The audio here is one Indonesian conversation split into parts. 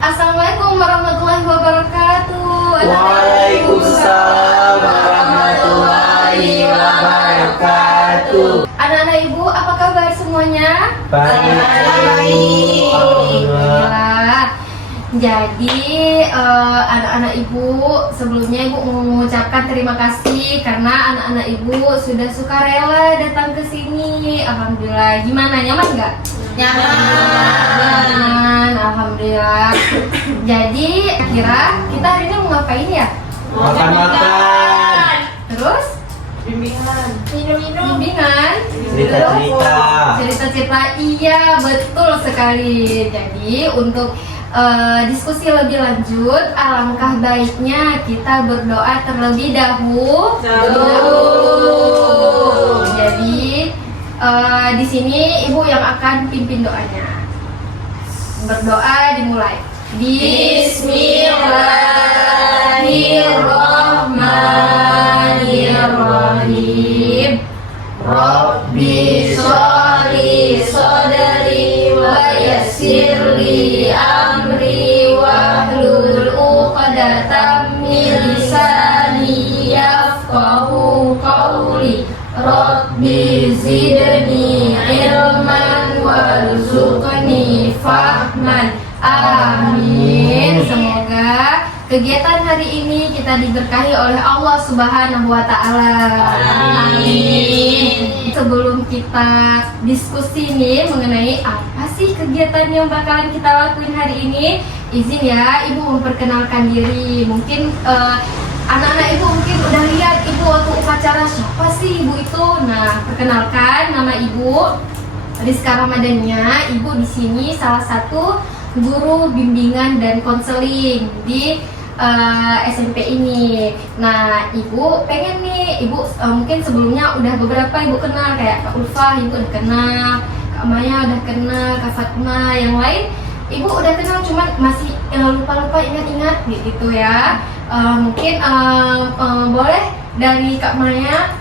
Assalamualaikum warahmatullahi wabarakatuh. Waalaikumsalam warahmatullahi wabarakatuh. Anak-anak ibu, apa kabar semuanya? Baik. Alhamdulillah. Jadi anak-anak ibu, sebelumnya ibu mau mengucapkan terima kasih karena anak-anak ibu sudah sukarela datang ke sini. Alhamdulillah. Gimana, nyaman nggak? Nyaman, alhamdulillah. Jadi kira kita hari ini mau ngapain ya? Makan-makan. Terus Bimbingan, bimbingan, Cerita-cerita. cerita-cerita, iya betul sekali. Jadi untuk diskusi lebih lanjut, alangkah baiknya kita berdoa terlebih dahulu. Jadi di sini ibu yang akan pimpin doanya. Berdoa dimulai. Bismillahirrahmanirrahim. Rabbi sholli sodri wa yassirli amri wahlul uqdatam min lisani yafqahu qawli. Rabbi zidni ilman warzuqni fahman. Amin. Semoga kegiatan hari ini kita diberkahi oleh Allah Subhanahu wa Ta'ala. Amin. Sebelum kita diskusi nih mengenai apa sih kegiatan yang bakalan kita lakuin hari ini, izin ya ibu memperkenalkan diri. Mungkin anak-anak ibu mungkin udah lihat ibu waktu upacara, siapa sih ibu itu? Nah, perkenalkan, nama ibu Rizka Ramadhania. Ibu di sini salah satu guru bimbingan dan konseling di SMP ini. Nah, ibu pengen nih, ibu mungkin sebelumnya udah beberapa ibu kenal, kayak Kak Ulfa ibu udah kenal, Kak Maya udah kenal, Kak Fatma, yang lain ibu udah kenal, cuman masih lupa-lupa ingat-ingat gitu ya. Mungkin boleh dari Kak Maya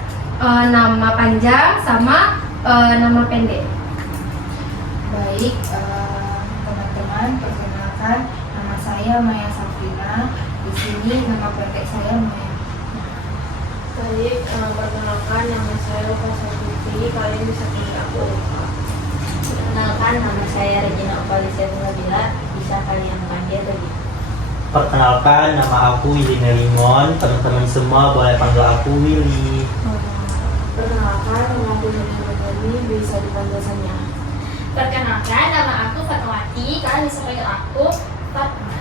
nama panjang sama nama pendek. baik teman-teman, perkenalkan nama saya Maya Safrina. Di sini nama pendek saya Maya. Baik, perkenalkan nama saya Luka Safitri, kalian bisa panggil aku Luka. Perkenalkan, nama saya Regina Opalisia Nabila, bisa kalian panggil Regina. Perkenalkan, nama aku Willy Melimon. Teman-teman semua boleh panggil aku Willy. Perkenalkan, nama aku Nurul, bisa dipanggil Sanya. Perkenalkan, nama aku Fatmawati, kalian bisa panggil aku Fatma.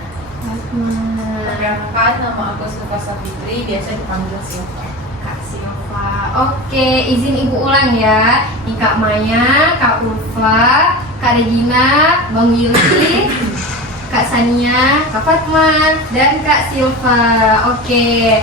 Perkenalkan, nama aku Suka Safitri, biasa dipanggil Silva. Kak Silva. Oke, izin ibu ulang ya. Ini Kak Maya, Kak Ulfa, Kak Regina, Bang Willy, Kak Sania, Kak Fatma, dan Kak Silva. Oke.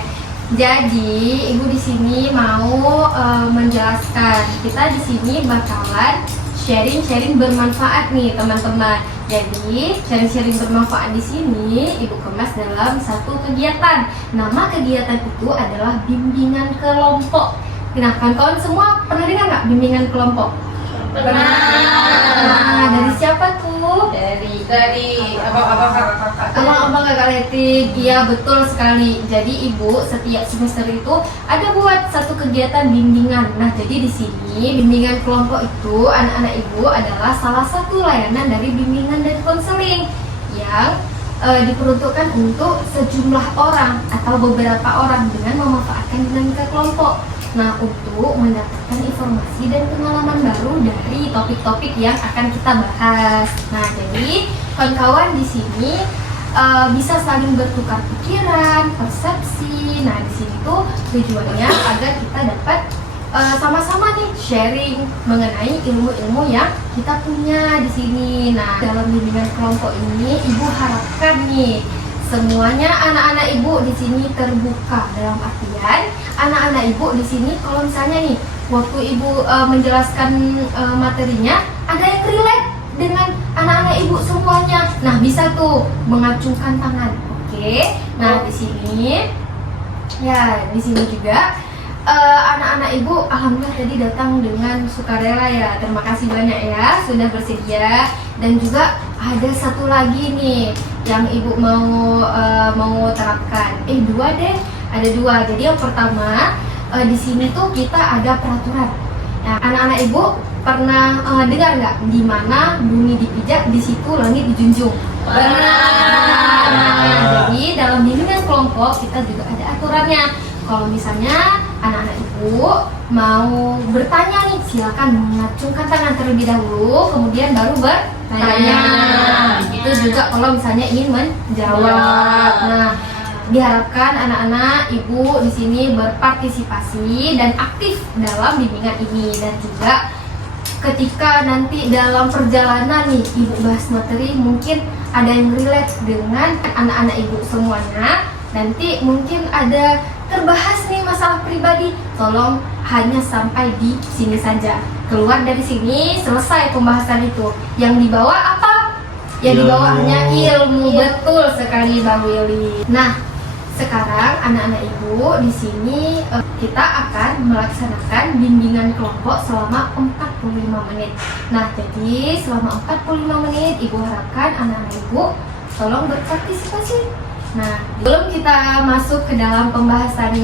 Jadi ibu di sini mau menjelaskan. Kita di sini bakalan sharing bermanfaat nih teman-teman. Jadi sharing bermanfaat di sini ibu kemas dalam satu kegiatan. Nama kegiatan itu adalah bimbingan kelompok. Nah, kawan-kawan semua pernah dengar nggak bimbingan kelompok? Nah, dari siapa tuh? Dari abang-abang kakak-kakak. Abang-abang kakak Letik, iya betul sekali. Jadi ibu setiap semester itu ada buat satu kegiatan bimbingan. Nah, jadi di sini bimbingan kelompok itu anak-anak ibu adalah salah satu layanan dari bimbingan dan konseling yang diperuntukkan untuk sejumlah orang atau beberapa orang dengan memanfaatkan dinamika kelompok. Nah, untuk mendapatkan informasi dan pengalaman baru dari topik-topik yang akan kita bahas. Nah, jadi kawan-kawan di sini bisa saling bertukar pikiran, persepsi. Nah, di sini tuh tujuannya agar kita dapat sama-sama nih sharing mengenai ilmu-ilmu yang kita punya di sini. Nah, dalam bimbingan kelompok ini, ibu harapkan nih semuanya anak-anak ibu di sini terbuka, dalam artian anak-anak ibu di sini kalau misalnya nih waktu ibu menjelaskan materinya ada yang relate dengan anak-anak ibu semuanya. Nah, bisa tuh mengacungkan tangan. Oke. Nah, di sini ya, di sini juga anak-anak ibu alhamdulillah tadi datang dengan sukarela ya. Terima kasih banyak ya sudah bersedia. Dan juga ada satu lagi nih yang ibu mau terapkan. Dua deh, ada dua. Jadi yang pertama di sini tuh kita ada peraturan. Nah, anak-anak ibu pernah dengar nggak di mana bumi dipijak di situ langit dijunjung? Benar. Jadi dalam bimbingan kelompok kita juga ada aturannya. Kalau misalnya anak-anak ibu mau bertanya nih, silakan mengacungkan tangan terlebih dahulu, kemudian baru bertanya. Itu juga kalau misalnya ingin menjawab. Nah, diharapkan anak-anak ibu di sini berpartisipasi dan aktif dalam bimbingan ini. Dan juga ketika nanti dalam perjalanan nih ibu bahas materi, mungkin ada yang relate dengan anak-anak ibu semuanya. Nanti mungkin ada terbahas nih masalah pribadi, tolong hanya sampai di sini saja. Keluar dari sini selesai pembahasan itu. Yang dibawa apa? Yang dibawa hanya ilmu. Betul sekali Bang Willy. Nah, sekarang anak-anak ibu di sini kita akan melaksanakan bimbingan kelompok selama 45 menit. Nah, jadi selama 45 menit ibu harapkan anak-anak ibu tolong berpartisipasi. Nah, sebelum kita masuk ke dalam pembahasan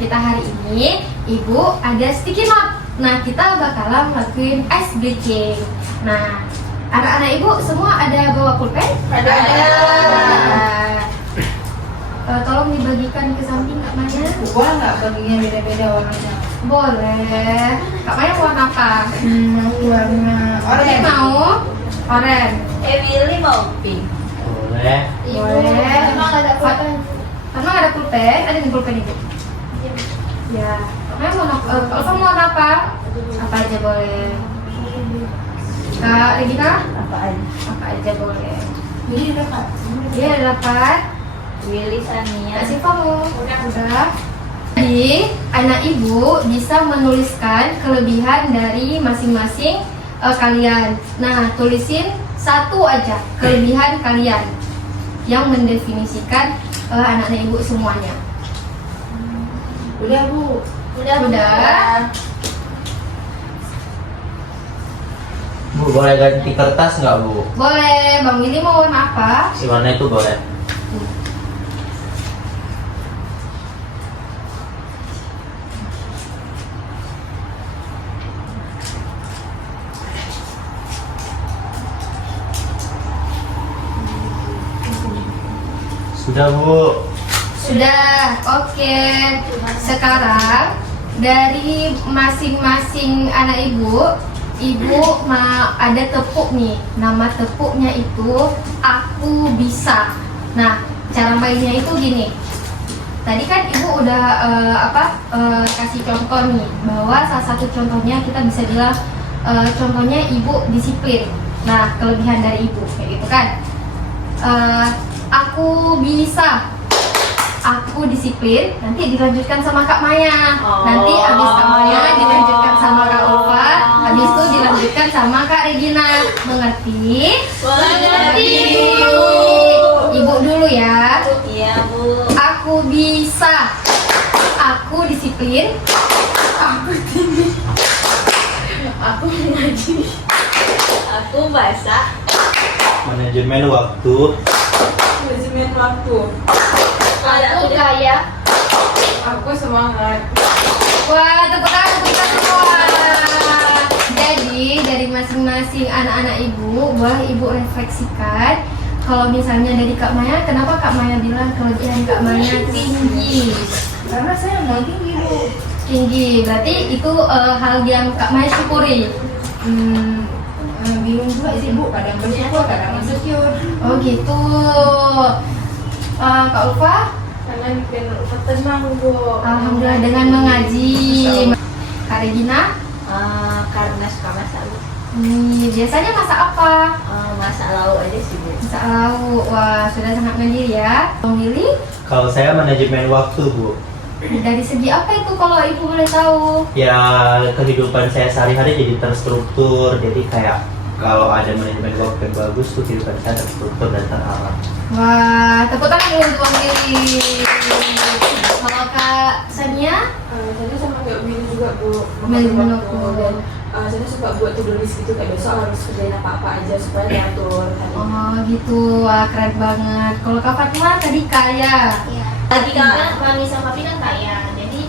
kita hari ini, ibu ada sticky note. Nah, kita bakalan ngelakuin ice breaking. Nah, anak-anak ibu semua ada bawa pulpen? Ada. Tolong dibagikan ke samping Kak Maya. Boleh nggak baginya beda-beda warnanya? Boleh. Kak Maya warna apa? Warna Oranye. Mau? Oranye. Willy mau pink. Boleh. Boleh. Emang ada pulpen? Karena ada pulpen, ada di pulpen ibu. Ya. Kak Maya mau kalau kamu mau apa? Apa aja boleh. Kak Regina? Apa aja? Apa aja boleh. Jadi dapat. Dia ada dapat. Willy Sania. Kak Siva mau? Udah. Jadi, anak ibu bisa menuliskan kelebihan dari masing-masing kalian. Nah, tulisin satu aja kelebihan kalian yang mendefinisikan anak-anak ibu semuanya. Udah Bu. Udah. Bu, boleh ganti kertas nggak Bu? Boleh. Bang Willy mau warna apa? Si warna itu boleh. Sudah Bu. Sudah. Oke. Sekarang dari masing-masing anak ibu ada tepuk nih. Nama tepuknya itu aku bisa. Nah, cara mainnya itu gini. Tadi kan ibu udah kasih contoh nih, bahwa salah satu contohnya kita bisa bilang contohnya ibu disiplin. Nah, kelebihan dari ibu kayak gitu kan. Aku bisa, aku disiplin, nanti dilanjutkan sama Kak Maya. Nanti abis Kak Maya dilanjutkan sama Kak Ulfa, habis itu dilanjutkan sama Kak Regina. Mengerti? Mengerti. Ibu dulu ya. Iya Bu. Aku bisa, aku disiplin, Aku mengaji. Aku masak. Manajemen waktu. manajemen waktu. Aku kaya. Aku semangat. Wah, tepuk tangan semua. Jadi dari masing-masing anak-anak ibu, boleh ibu refleksikan. Kalau misalnya dari Kak Maya, kenapa Kak Maya bilang kelebihan Kak Maya tinggi? Karena saya nggak tinggi Bu. Tinggi, berarti itu hal yang Kak Maya syukuri. Bingung juga sih Bu, kadang bersyukur, kadang insecure. Oh gitu. Kak Ulfa? Karena bikin Ulfa tenang Bu. Alhamdulillah dengan mengaji. Kak Regina? Karena suka masak Bu. Biasanya masak apa? Masak lauk aja sih Bu. Masak lauk. Wah, sudah sangat mandiri ya. Bang Willy? Kalau saya manajemen waktu Bu. Dari segi apa itu kalau ibu boleh tahu? Ya kehidupan saya sehari-hari jadi terstruktur. Jadi kayak kalau ada manajemen waktu yang bagus tuh kehidupan saya terstruktur dan terarah. Wah, tepuk tangan dulu untuk Bang Willy. Kalau Kak Sania? Saya sama kayak Willy juga Bu. Willy Waktu. menurutku. Dan saya suka buat to-do list gitu, kayak besok harus kerjain apa-apa aja supaya diatur tadi. Oh gitu, wah keren banget. Kalau Kak Fatma tadi kaya. Iya. Tadi kan Mami sama Papi kan kaya, jadi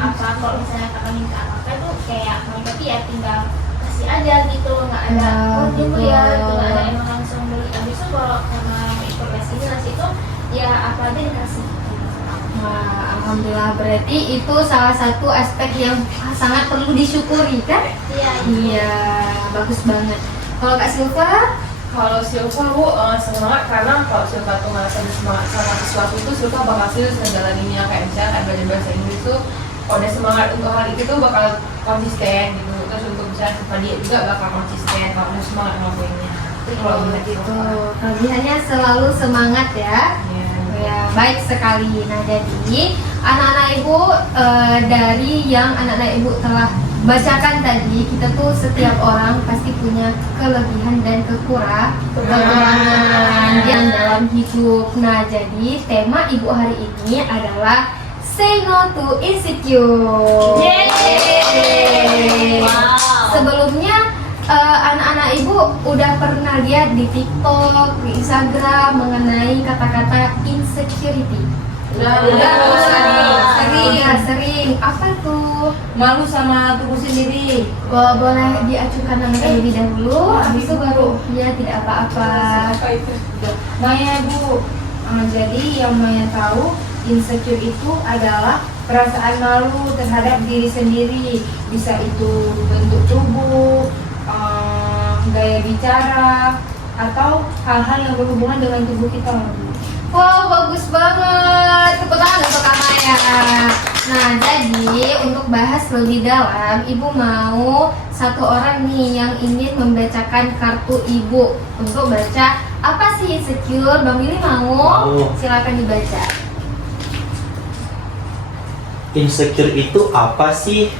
apa kalau misalnya kakak minta apa tuh kayak Mami Papi ya tinggal kasih aja gitu, nggak ada Ya, oh dia gitu. kuliah gitu, nggak ada emang langsung beli. Abis itu kalau karena ikut les ini les itu ya apa aja dikasih. Wah, alhamdulillah berarti itu salah satu aspek yang sangat perlu disyukuri kan? Iya. Iya, bagus banget. Kalau Kak Silva? Kalau Silva Bu semangat karena kalau Silva tuh merasa semangat sama sesuatu itu Silva bakal serius ngejalaninnya, kayak misalnya kayak belajar bahasa Inggris tuh kalau udah semangat untuk hal itu tuh bakal konsisten gitu. Terus untuk misalnya Silva dia juga bakal konsisten kalau udah semangat ngelakuinnya. Itu kalau Oh menurut gitu. Silva. Kelebihannya selalu semangat ya. Iya. Ya, baik sekali. Nah, jadi anak-anak ibu dari yang anak-anak ibu telah bacakan tadi, kita tuh setiap orang pasti punya kelebihan dan kekurangan yang dalam hidup. Nah, jadi tema ibu hari ini adalah Say No to Insecure. Yeay. Wow. Sebelumnya anak-anak ibu udah pernah lihat di TikTok, di Instagram mengenai kata-kata insecurity. Udah Sering. Apa tuh? Malu sama tubuh sendiri. Boleh diajukan namanya lebih dahulu, habis itu baru ya tidak apa-apa. Apa itu? Maya Bu, jadi yang Maya tahu insecure itu adalah perasaan malu terhadap diri sendiri. Bisa itu bentuk tubuh, gaya bicara, atau hal-hal yang berhubungan dengan tubuh kita. Wow, bagus banget. Tepuk tangan untuk Kak Maya. Nah, jadi untuk bahas lebih dalam, Ibu mau satu orang nih yang ingin membacakan kartu Ibu untuk baca apa sih insecure. Bang Willy mau? Mau. Silakan dibaca. Insecure itu apa sih?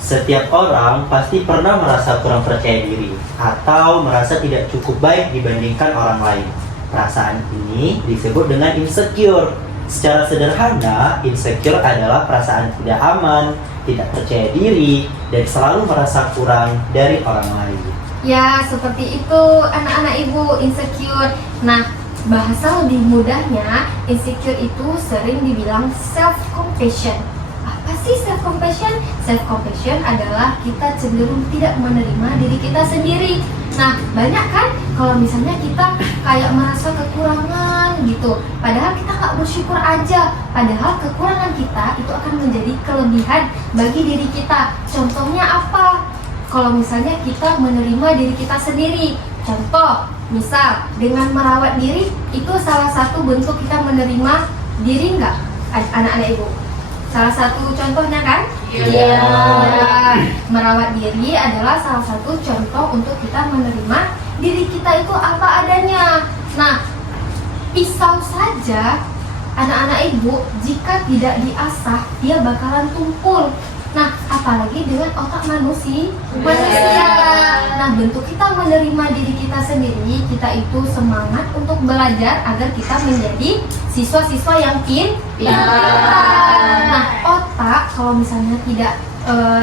Setiap orang pasti pernah merasa kurang percaya diri atau merasa tidak cukup baik dibandingkan orang lain. Perasaan ini disebut dengan insecure. Secara sederhana, insecure adalah perasaan tidak aman, tidak percaya diri, dan selalu merasa kurang dari orang lain. Ya, seperti itu anak-anak Ibu, insecure. Nah, bahasa lebih mudahnya, insecure itu sering dibilang self-compassion. Apa sih self-compassion? Self-compassion adalah kita cenderung tidak menerima diri kita sendiri. Nah, banyak kan kalau misalnya kita kayak merasa kekurangan gitu, padahal kita nggak bersyukur aja. Padahal kekurangan kita itu akan menjadi kelebihan bagi diri kita. Contohnya apa? Kalau misalnya kita menerima diri kita sendiri. Contoh, misal dengan merawat diri, itu salah satu bentuk kita menerima diri nggak, anak-anak Ibu? Salah satu contohnya kan? Iya. Ya, merawat diri adalah salah satu contoh untuk kita menerima diri kita itu apa adanya. Nah, pisau saja anak-anak Ibu jika tidak diasah dia bakalan tumpul. Nah, apalagi dengan otak manusia. Nah, bentuk kita menerima diri kita sendiri, kita itu semangat untuk belajar agar kita menjadi siswa-siswa yang pintar. Nah, otak kalau misalnya tidak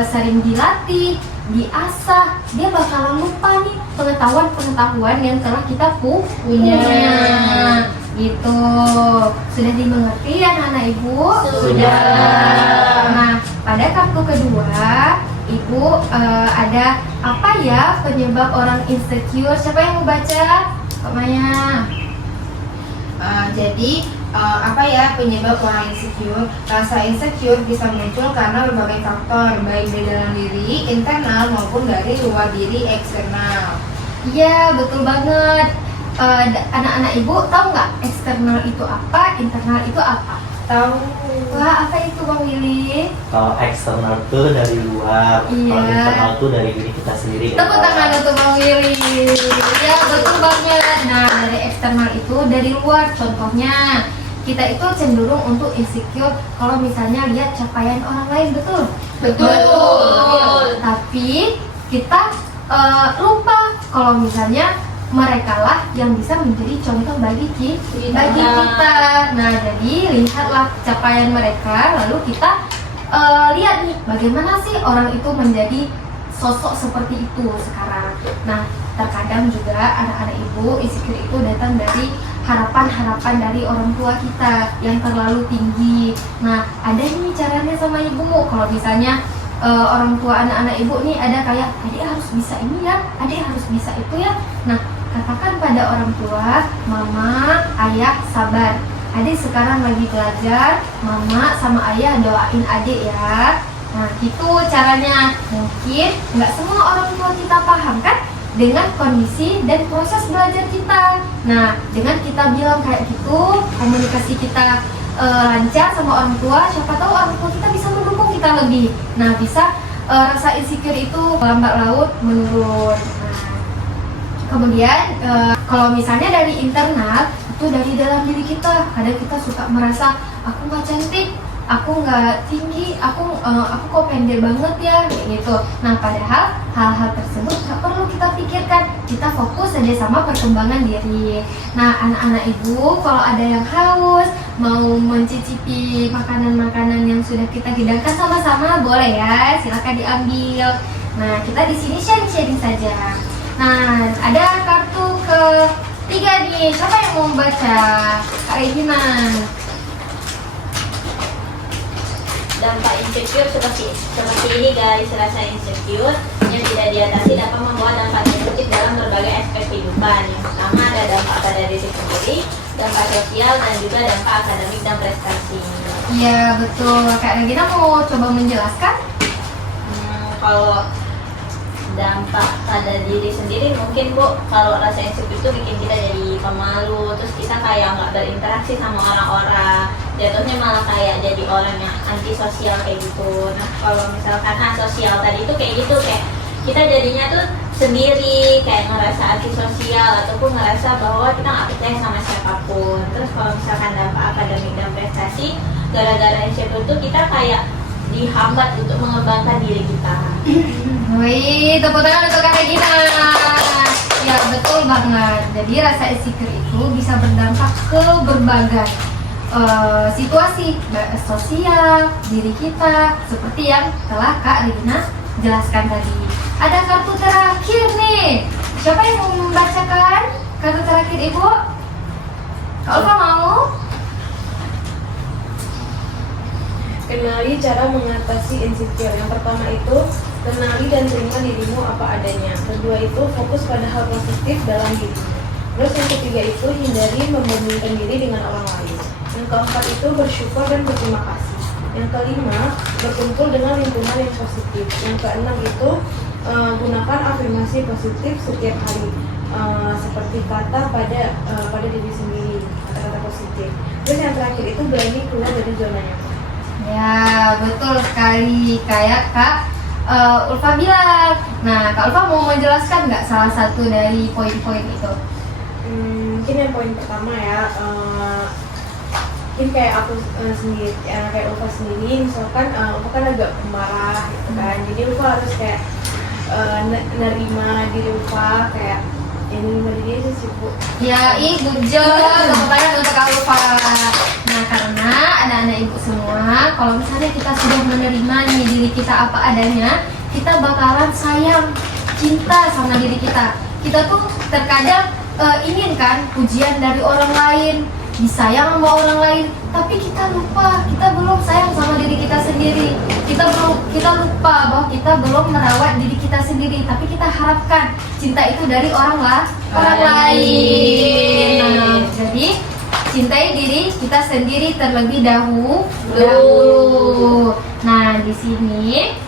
sering dilatih, diasah, dia bakalan lupa nih pengetahuan-pengetahuan yang telah kita punya. Gitu. Sudah dimengerti anak-anak Ibu? Sudah. Nah, pada kartu kedua, Ibu ada apa ya penyebab orang insecure? Siapa yang mau baca? Kak Maya. Jadi apa ya penyebab orang insecure? Rasa insecure bisa muncul karena berbagai faktor, baik dari dalam diri, internal maupun dari luar diri, eksternal. Iya, betul banget. Anak-anak Ibu tahu nggak eksternal itu apa, internal itu apa? Tahu? Wah, apa itu Bang Willy? Kalau eksternal tuh dari luar, kalau Iya. internal tuh dari diri kita sendiri. Tepuk tangan untuk Bang Willy. Ya, betul banget. Nah, dari eksternal itu dari luar. Contohnya, kita itu cenderung untuk insecure kalau misalnya lihat capaian orang lain, betul? Betul. Tapi kita lupa kalau misalnya mereka lah yang bisa menjadi contoh bagi kita. Nah, jadi lihatlah capaian mereka, lalu kita lihat nih bagaimana sih orang itu menjadi sosok seperti itu sekarang. Nah, terkadang juga anak-anak ibu insecure itu datang dari harapan-harapan dari orang tua kita yang terlalu tinggi. Nah, ada nih caranya sama ibu. Kalau misalnya orang tua anak-anak ibu nih ada kayak adik harus bisa ini ya, adik harus bisa itu ya. Nah, katakan pada orang tua, mama, ayah sabar. Adik sekarang lagi belajar, mama sama ayah doain adik ya. Nah, gitu caranya. Mungkin nggak semua orang tua kita paham kan dengan kondisi dan proses belajar kita. Nah, dengan kita bilang kayak gitu, komunikasi kita lancar sama orang tua, siapa tahu orang tua kita bisa mendukung kita lebih. Nah, bisa rasa insecure itu lambat laun menurun. Nah, kemudian kalau misalnya dari internal, itu dari dalam diri kita. Kadang kita suka merasa aku nggak cantik, aku nggak tinggi, aku kok pendek banget ya, kayak gitu. Nah, padahal hal-hal tersebut nggak perlu kita pikirkan. Kita fokus aja sama perkembangan diri. Nah, anak-anak ibu kalau ada yang haus, mau mencicipi makanan-makanan yang sudah kita hidangkan sama-sama, boleh ya, silakan diambil. Nah, kita di sini sharing-sharing saja. Nah, ada kartu ketiga nih. Siapa yang mau membaca? Kak Regina. Dampak insecure seperti ini guys. Rasa insecure yang tidak diatasi dapat membawa dampak negatif dalam berbagai aspek kehidupan. Yang pertama ada dampak pada diri sendiri, dampak sosial, dan juga dampak akademik dan prestasi. Iya betul. Kak Regina mau coba menjelaskan? Kalau dampak pada diri sendiri mungkin Bu, kalau rasa insecure itu bikin kita jadi pemalu, terus kita kayak nggak berinteraksi sama orang-orang, jatuhnya malah kayak jadi orang yang antisosial kayak gitu. Nah, kalau misalkan asosial tadi itu kayak gitu, kayak kita jadinya tuh sendiri, kayak ngerasa antisosial ataupun ngerasa bahwa kita nggak percaya sama siapapun. Terus kalau misalkan dampak akademik dan prestasi, gara-gara insecure itu kita kayak dihambat untuk mengembangkan diri kita. Wih, tepuk tangan untuk Kak Regina. Ya betul banget. Jadi rasa insecure itu bisa berdampak ke berbagai situasi sosial diri kita, seperti yang telah Kak Regina jelaskan tadi. Ada kartu terakhir nih. Siapa yang mau membacakan kartu terakhir Ibu? Kak Ulfa mau? Kenali cara mengatasi insecure. Yang pertama itu kenali dan terima dirimu apa adanya. Kedua itu fokus pada hal positif dalam dirimu. Terus yang ketiga itu hindari membandingkan diri dengan orang lain. Yang keempat itu bersyukur dan berterima kasih. Yang kelima berkumpul dengan lingkungan yang positif. Yang keenam itu gunakan afirmasi positif setiap hari. Seperti kata pada diri sendiri, kata-kata positif. Terus yang terakhir itu berani keluar dari zona nyaman. Ya betul sekali, kayak Kak Ulfa bilang. Nah, Kak Ulfa mau menjelaskan nggak salah satu dari poin-poin itu? Mungkin yang poin pertama ya, mungkin kayak aku sendiri, kayak Ulfa sendiri, misalkan Ulfa kan agak pemarah gitu kan, jadi Ulfa harus kayak nerima diri Ulfa, kayak yang nerima diri itu sih Bu. Ya, good job, tepuk tangan untuk Kak Ulfa. Nah, karena anak-anak ibu semua, kalau misalnya kita sudah menerima nih diri kita apa adanya, kita bakalan sayang, cinta sama diri kita. Kita tuh terkadang ingin kan pujian dari orang lain, disayang sama orang lain, tapi kita lupa, kita belum sayang sama diri kita sendiri. Kita lupa bahwa kita belum merawat diri kita sendiri, tapi kita harapkan cinta itu dari orang lain. Nah, jadi cintai diri kita sendiri terlebih dahulu. Nah, di sini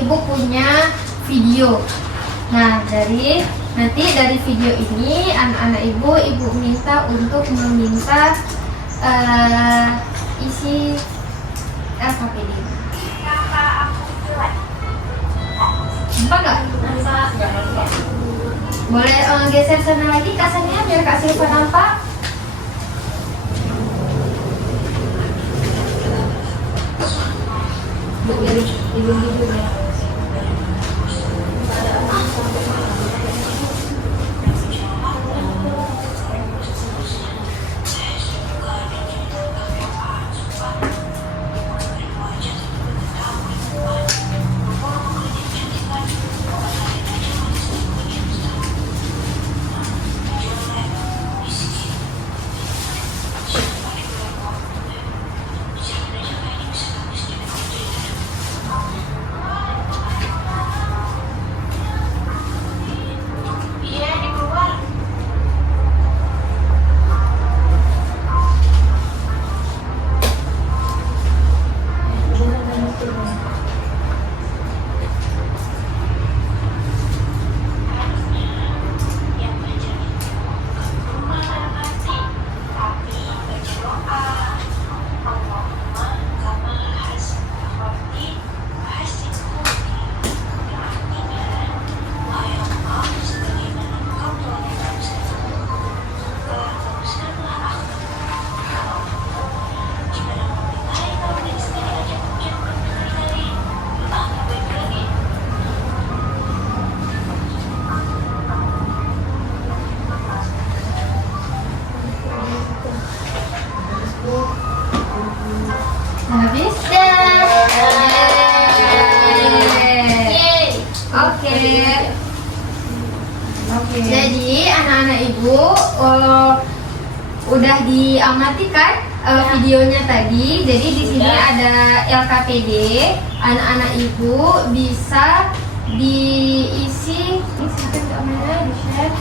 Ibu punya video. Nah, dari video ini anak-anak ibu minta untuk meminta isi LKPD. Nampak nggak? Boleh geser sana lagi kasarnya biar Kak Silva nampak. Jadi anak-anak ibu udah diamati kan videonya tadi. Jadi di sini ada LKPD. Anak-anak ibu bisa diisi. Ini silakan Kak Amanda di-share.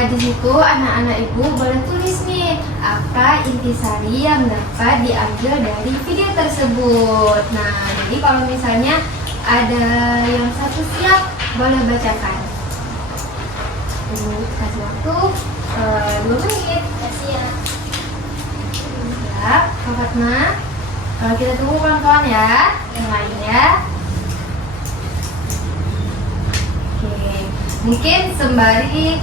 Di situ anak-anak ibu boleh tulis nih apa intisari yang dapat diambil dari video tersebut. Nah, jadi kalau misalnya ada yang satu siap, boleh bacakan. Ibu kasih waktu 2 menit. Kasih ya. Ya, Kak Fatma. Kita tunggu kawan-kawan ya, yang lain ya. Oke, mungkin sembari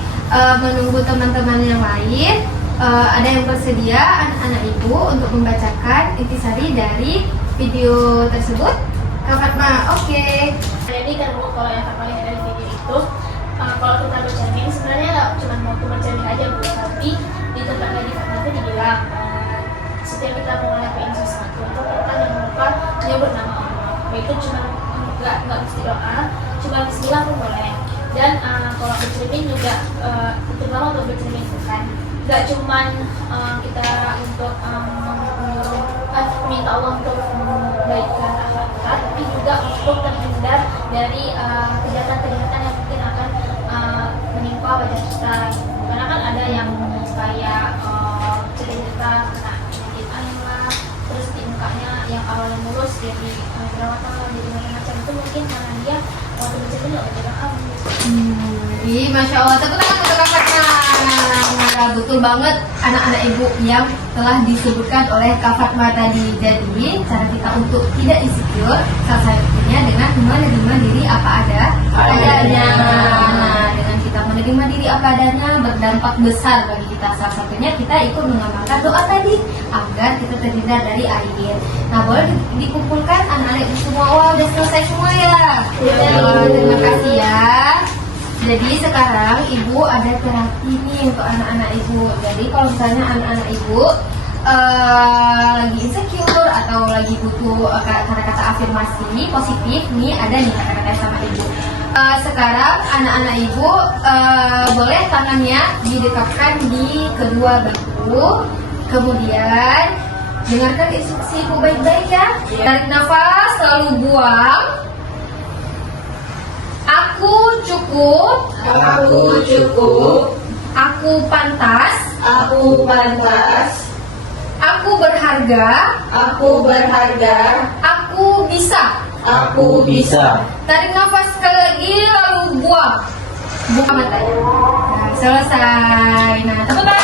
menunggu teman-teman yang lain, ada yang bersedia anak-anak ibu untuk membacakan intisari dari video tersebut? Kak Fatma, oke. Jadi kan Bu, kalau yang Kak lihat dari video itu, kalau kita bercermin sebenarnya nggak cuma mau bercermin aja Bu, tapi di tempat di Fatma itu dibilang setiap kita mau ngelakuin sesuatu itu kita jangan lupa nyebut nama Allah. Itu cuma nggak mesti doa, cuma bismillah pun boleh. Dan kalau bercermin juga terutama untuk bercermin itu kan nggak cuman kita untuk minta Allah untuk membaikkan akhlak kita, tapi juga untuk terhindar dari kejahatan-kejahatan yang mungkin akan menimpa wajah kita. Karena kan ada yang kayak cerita kena penyakit ain lah, terus di mukanya yang awalnya mulus jadi jerawatan lah, jadi macam-macam. Itu mungkin karena dia waktu bercermin nggak berdoa. Ih, Masya Allah, tepuk tangan untuk Kak Fatma. Nah, betul banget anak-anak ibu yang telah disebutkan oleh Kak Fatma tadi. Jadi, cara kita untuk tidak insecure, salah satunya dengan menerima diri apa adanya. Nah, dengan kita menerima diri apa adanya, berdampak besar bagi kita. Salah satunya kita ikut mengamalkan doa tadi, agar kita terhindar dari air. Nah, boleh dikumpulkan anak-anak ibu semua. Wah, udah selesai semua ya? Terima kasih ya. Jadi sekarang ibu ada terapi nih untuk anak-anak ibu. Jadi kalau misalnya anak-anak ibu lagi insecure atau lagi butuh kata-kata afirmasi positif, nih ada nih kata-kata sama ibu. Sekarang anak-anak ibu boleh tangannya didekatkan di kedua bahu. Kemudian dengarkan instruksi ibu baik-baik ya. Tarik nafas, lalu buang. Aku cukup. Aku cukup. Aku pantas. Aku pantas. Aku berharga. Aku berharga. Aku bisa. Aku bisa. Tarik nafas sekali lagi lalu buang. Buka matanya. Nah, selesai. Nah, teman-teman.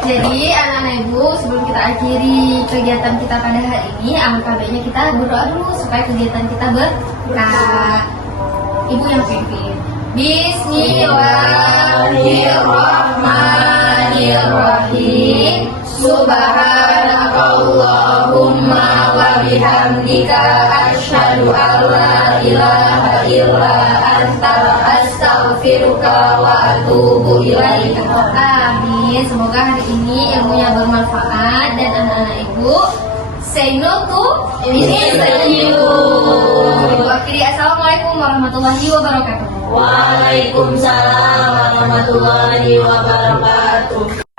Jadi anak-anak ibu, sebelum kita akhiri kegiatan kita pada hari ini, alangkah baiknya kita berdoa dulu supaya kegiatan kita berkah. Ibu yang pimpin. Bismillahirrahmanirrahim. Subhanakallahumma wa bihamdika asyhadu an la ilaha illa anta astaghfiruka wa atubu ilaika. Amin. Semoga hari ini ilmunya bermanfaat dan anak-anak ibu say no to insecure. Akhiri, assalamualaikum warahmatullahi wabarakatuh. Waalaikumsalam warahmatullahi wabarakatuh.